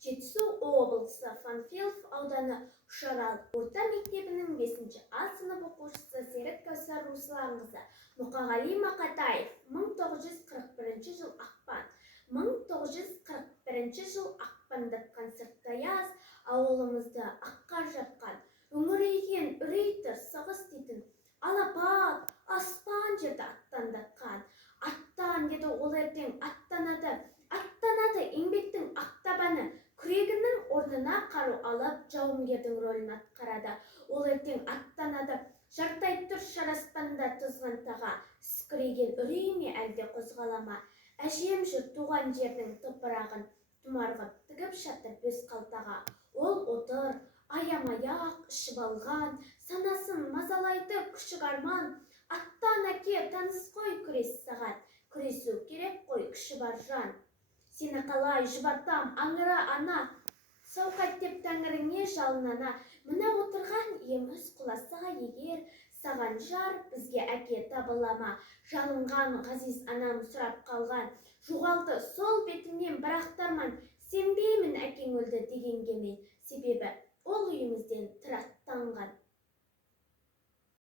Жетісу облысы Панфилов ауданы Үшарал орта мектебінің 5-ші А сынып оқушысы Серік Кәусар Русланқызы Мұқағали Мақатаев 1941 жыл ақпан. 1941 жыл ақпанда концерттаяз ауылымызды аққа жапқан, өңірейген үрейтір соғыс дейтін алапат аспан жерді аттандатқан. Аттан деді ол ертең аттанады еңбектің ақтабаны, күрегінің орнына қару алып жауынгердің рөлін атқарады. Ол ертең аттанады, жартай тұр шараспанда тұзған таға, сүкіреген үрей ме әлде қозғалама. Әжем жүр туған жердің топырағын тұмарғып тігіп жатыр бөз қалтаға. Ол отыр, аямаяқ ішіп алған, санасын мазалайды күшік арман. Аттан әке таныс қой күрес сағат, күресу керек қой күші бар жан. Сені қалай жұбатам аңыра ана, сауқат деп тәңіріңе жалынана. Мына отырған еміз құласаға егер, саған жар бізге әке табылама. Жалынған ғазиз анам сұрап қалған, жоғалды сол бетімнен бірақтарман. Сенбеймін әкең өлді дегенге мен, себебі ол үйімізден тыр аттанған.